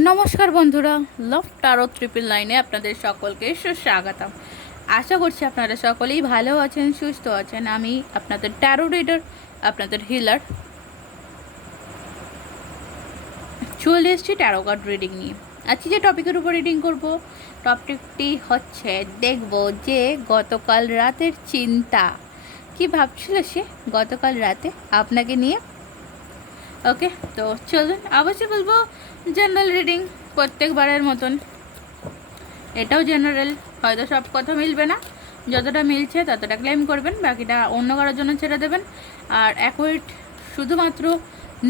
নমস্কার বন্ধুরা love Taro triple লাইনে আপনাদের সকলকে সুস্বাগতম। আশা করছি আপনারা সকলেই ভালো আছেন, সুস্থ আছেন। আমি আপনাদের ট্যারো রিডার আপনাদের হিলার চলে এসেছি ট্যারো কার্ড রিডিং নিয়ে। আজকে যে টপিকের উপর রিডিং করব টপিকটি হচ্ছে দেখব যে গতকাল রাতের চিন্তা। কি ভাবছিল সে গতকাল রাতে? আপনাকে নিয়ে ওকে তো চলুন, অবশ্যই বলব জেনারেল রিডিং প্রত্যেকবারের মতন। এটাও জেনারেল হয়তো সব কথা মিলবে না। যতটা মিলছে ততটা ক্লেম করবেন, বাকিটা অন্য কারোর জন্য ছেড়ে দেবেন। আর অ্যাকুইট শুধুমাত্র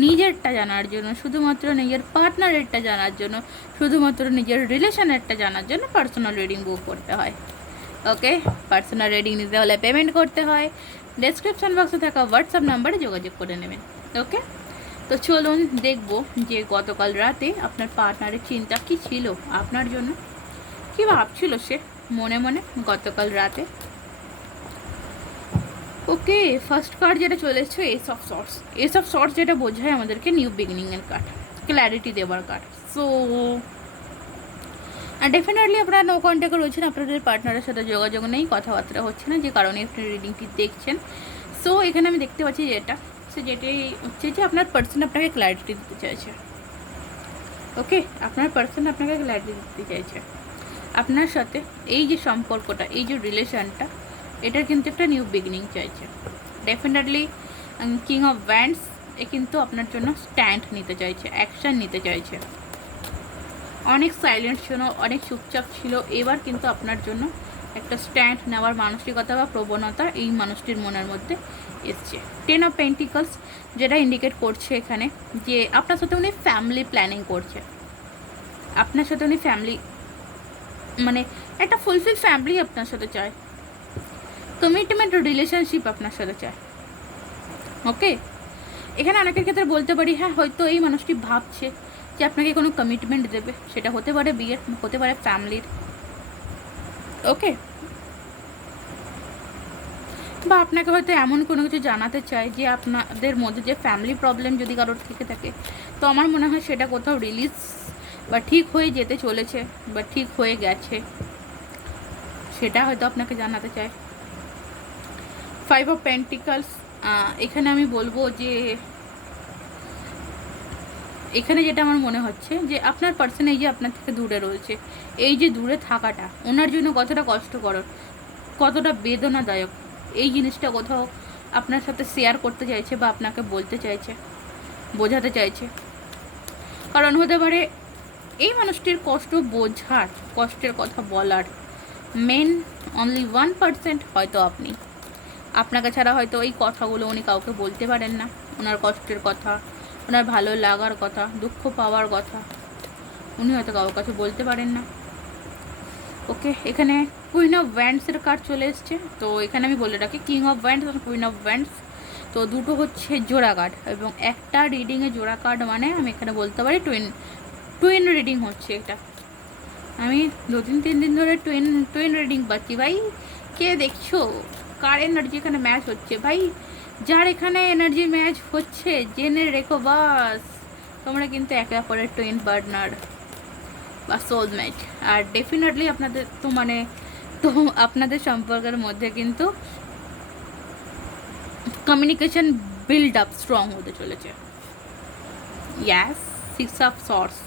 নিজেরটা জানার জন্য, শুধুমাত্র নিজের পার্টনারেরটা জানার জন্য, শুধুমাত্র নিজের রিলেশনেরটা জানার জন্য পার্সোনাল রিডিং বুক করতে হয়। ওকে পার্সোনাল রিডিং নিতে হলে পেমেন্ট করতে হয়। ডেসক্রিপশন বক্সে থাকা হোয়াটসঅ্যাপ নাম্বারে যোগাযোগ করে নেবেন। ওকে তো চলুন দেখব যে গতকাল রাতে আপনার পার্টনারের চিন্তা কি ছিল আপনার জন্য? কি ভাবছিল সে মনে মনে গতকাল রাতে? ওকে ফার্স্ট কার্ড যেটা চলে এসছে ace of swords ace of swords যেটা বোঝায় আমাদেরকে নিউ বিগিনিংয়ের কার্ড ক্ল্যারিটি দেওয়ার কার্ড সো আর ডেফিনেটলি আপনারা নো কন্ট্যাক্টে রয়েছেন, আপনাদের পার্টনারের সাথে যোগাযোগ নেই, কথাবার্তা হচ্ছে না, যে কারণে আপনি রিডিংটি দেখছেন। সো এখানে আমি দেখতে পাচ্ছি যেটা সে যেটি হচ্ছে যে আপনার পার্সন আপনাকে ক্ল্যারিটি দিতে চাইছে। ওকে আপনার পার্সন আপনাকে ক্ল্যারিটি দিতে চাইছে। আপনার সাথে এই যে সম্পর্কটা, এই যে রিলেশনটা এটার কিন্তু একটা নিউ বিগিনিং চাইছে। ডেফিনেটলি কিং অফ ব্যান্ডস এ কিন্তু আপনার জন্য স্ট্যান্ড নিতে চাইছে অ্যাকশান নিতে চাইছে। অনেক সাইলেন্ট ছিল, অনেক চুপচাপ ছিল, এবার কিন্তু আপনার জন্য একটা স্ট্যান্ড নেওয়ার মানসিকতা বা প্রবণতা এই মানুষটির মনের মধ্যে এসছে। টেন অফ পেন্টিকলস যেটা ইন্ডিকেট করছে এখানে যে আপনার সাথে উনি ফ্যামিলি প্ল্যানিং করছে। আপনার সাথে উনি ফ্যামিলি মানে একটা ফুলফিল ফ্যামিলি আপনার সাথে চায়। কমিটমেন্ট রিলেশনশিপ আপনার সাথে চায়। ওকে এখানে অনেকের ক্ষেত্রে বলতে পারি হ্যাঁ হয়তো এই মানুষটি ভাবছে যে আপনাকে কোনো কমিটমেন্ট দেবে। সেটা হতে পারে বিয়ের হতে পারে ফ্যামিলির ওকে। বা আপনাকে হয়তো এমন কোনো কিছু জানাতে চাই যে আপনাদের মধ্যে যে ফ্যামিলি প্রবলেম যদি কারোর থেকে থাকে, তো আমার মনে হয় সেটা কোথাও রিলিজ বা ঠিক হয়ে যেতে চলেছে বা ঠিক হয়ে গেছে, সেটা হয়তো আপনাকে জানাতে চাই। ফাইভ অফ পেন্টিকালস এখানে আমি বলব যে এখানে যেটা আমার মনে হচ্ছে যে আপনার পার্সন এই যে আপনার থেকে দূরে রয়েছে, এই যে দূরে থাকাটা, ওনার জন্য কতটা কষ্টকর, কতটা বেদনাদায়ক, এই জিনিসটা কোথাও আপনার সাথে শেয়ার করতে চাইছে বা আপনাকে বলতে চাইছে, বোঝাতে চাইছে। কারণ হতে পারে এই মানুষটির কষ্ট বোঝার, কষ্টের কথা বলার মেন অনলি ওয়ান পার্সেন্ট হয়তো আপনি। আপনাকে ছাড়া হয়তো এই কথাগুলো উনি কাউকে বলতে পারেন না, ওনার কষ্টের কথা ওনার ভালো লাগার কথা, দুঃখ পাওয়ার কথা। উনি হয়তো কারোর কাছে বলতে পারেন না। ওকে, এখানে কুইন অফ ব্যান্ডসের কার্ড চলে এসছে। তো এখানে আমি বলে রাখি কিং অফ ব্যান্ডস আর কুইন অফ ব্যান্ডস তো দুটো হচ্ছে জোড়া কার্ড এবং একটা রিডিংয়ে জোড়া কার্ড মানে আমি এখানে বলতে পারি টুইন টুইন রিডিং হচ্ছে এটা। আমি দু তিন তিন দিন ধরে টুইন টুইন রিডিং পাচ্ছি। ভাই, কে দেখছ? কার এনার্জি এখানে ম্যাচ হচ্ছে। ভাই যার এখানে এনার্জি ম্যাচ হচ্ছে, জেনে রেখো বাস। তোমরা কিন্তু একে অপরের টুইন পার্টনার বা সোলমেট আর ডেফিনেটলি আপনাদের তো মানে তো আপনাদের সম্পর্কের মধ্যে কিন্তু কমিউনিকেশন বিল্ড আপ স্ট্রং হতে চলেছে। ইয়াস সিক্স অফ সর্টস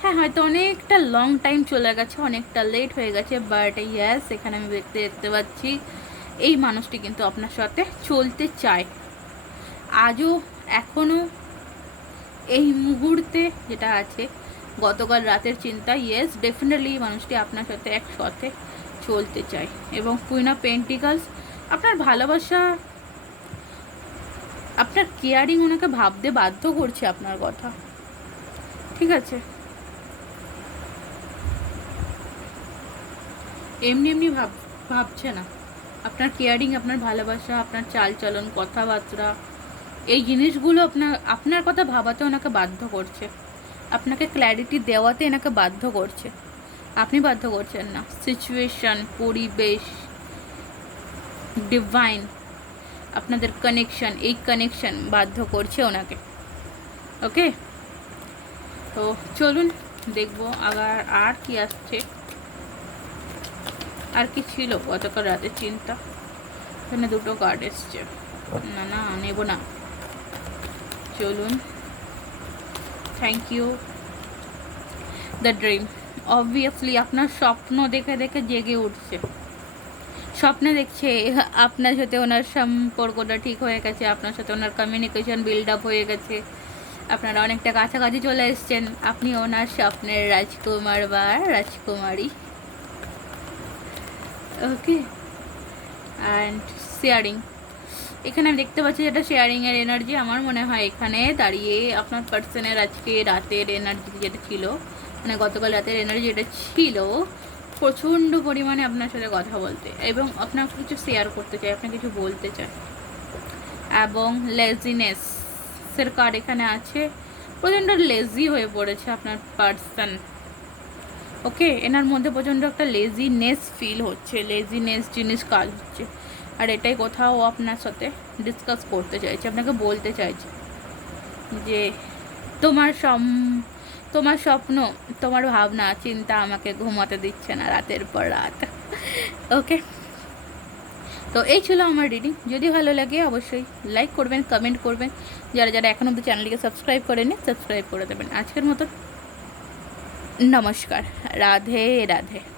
হ্যাঁ হয়তো অনেকটা লং টাইম চলে গেছে, অনেকটা লেট হয়ে গেছে বাট ইয়াস এখানে আমি দেখতে দেখতে পাচ্ছি। এই মানুষটি কিন্তু আপনার সাথে চলতে চায়। আজও এখনও এই মুহূর্তে যেটা আছে, গতকাল রাতের চিন্তা ইয়েস ডেফিনেটলি মানুষটি আপনার সাথে একসাথে চলতে চায়। এবং কুইন পেন্টিকালস আপনার ভালোবাসা, আপনার কেয়ারিং ওনাকে ভাবতে বাধ্য করছে আপনার কথা। ঠিক আছে? এমনি এমনি ভাব, ভাবছে না। আপনার কেয়ারিং আপনার ভালোবাসা, আপনার চালচলন, কথাবার্তা, এই জিনিসগুলো আপনার আপনার কথা ভাবাতে ওনাকে বাধ্য করছে। আপনাকে ক্ল্যারিটি দেওয়াতে এনাকে বাধ্য করছে। আপনি বাধ্য করছেন না। সিচুয়েশন পরিবেশ ডিভাইন আপনাদের কানেকশন এই কানেকশন বাধ্য করছে ওনাকে। ওকে তো চলুন, দেখব আবার আর কি আসছে। আর কি ছিল? গতকাল রাতে চিন্তা। এখানে দুটো কার্ড এসছে। না না, নেব না। চলুন। Thank you the dream obviously আপনার স্বপ্ন দেখে দেখে জেগে উঠছে। স্বপ্নে দেখছে, আপনার সাথে ওনার সম্পর্কটা ঠিক হয়ে গেছে, আপনার সাথে ওনার কমিউনিকেশন বিল্ড আপ হয়ে গেছে। আপনারা অনেকটা কাছাকাছি চলে এসছেন। আপনি ওনার স্বপ্নের রাজকুমার বা রাজকুমারী। ওকে অ্যান্ড শেয়ারিং এখানে আমি দেখতে পাচ্ছি যেটা শেয়ারিংয়ের এনার্জি আমার মনে হয় এখানে দাঁড়িয়ে আপনার পার্সনের আজকে রাতের এনার্জি যেটা ছিল মানে গতকাল রাতের এনার্জি যেটা ছিল, প্রচণ্ড পরিমাণে আপনার সাথে কথা বলতে এবং আপনাকে কিছু শেয়ার করতে চাই, আপনাকে কিছু বলতে চাই। এবং লেজিনেসের কার্ড এখানে আছে। প্রচণ্ড লেজি হয়ে পড়েছে আপনার পার্সন ওকে, এনার মধ্যে প্রচণ্ড একটা লেজিনেস ফিল হচ্ছে লেজিনেস জিনিস কাজ হচ্ছে। আর এটাই কোথাও আপনার সাথে ডিসকাস করতে চাইছে, আপনাকে বলতে চাইছে যে তোমার সম, তোমার স্বপ্ন, তোমার ভাবনা, চিন্তা আমাকে ঘুমাতে দিচ্ছে না রাতের পর রাত। ওকে? তো এই ছিল আমার রিডিং যদি ভালো লাগে অবশ্যই লাইক করবেন কমেন্ট করবেন। যারা যারা এখন অব্দি চ্যানেলটিকে সাবস্ক্রাইব করেনি সাবস্ক্রাইব করে দেবেন। আজকের মতো নমস্কার রাধে রাধে।